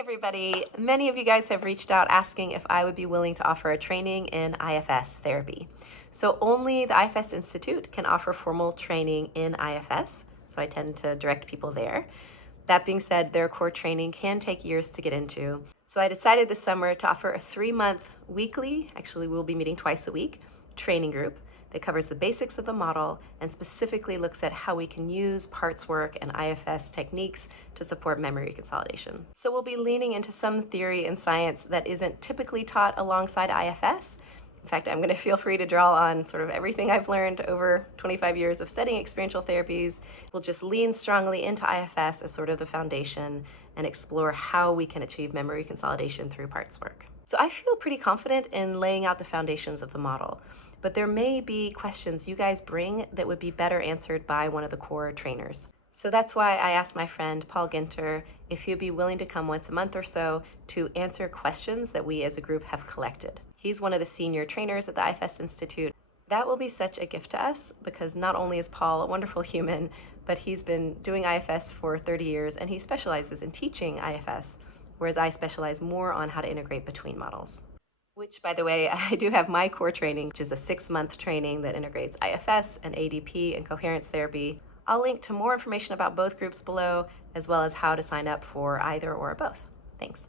everybody. Many of you guys have reached out asking if I would be willing to offer a training in IFS therapy. So only the IFS Institute can offer formal training in IFS, so I tend to direct people there. That being said, their core training can take years to get into. So I decided this summer to offer a 3-month weekly, actually we'll be meeting twice a week, training group that covers the basics of the model and specifically looks at how we can use parts work and IFS techniques to support memory consolidation. So we'll be leaning into some theory and science that isn't typically taught alongside IFS. In fact, I'm going to feel free to draw on sort of everything I've learned over 25 years of studying experiential therapies. We'll just lean strongly into IFS as sort of the foundation and explore how we can achieve memory consolidation through parts work. So I feel pretty confident in laying out the foundations of the model, but there may be questions you guys bring that would be better answered by one of the core trainers. So that's why I asked my friend Paul Ginter if he'd be willing to come once a month or so to answer questions that we as a group have collected. He's one of the senior trainers at the IFS Institute. That will be such a gift to us because not only is Paul a wonderful human, but he's been doing IFS for 30 years and he specializes in teaching IFS, whereas I specialize more on how to integrate between models. Which, by the way, I do have my core training, which is a 6-month training that integrates IFS and ADP and coherence therapy. I'll link to more information about both groups below, as well as how to sign up for either or both. Thanks.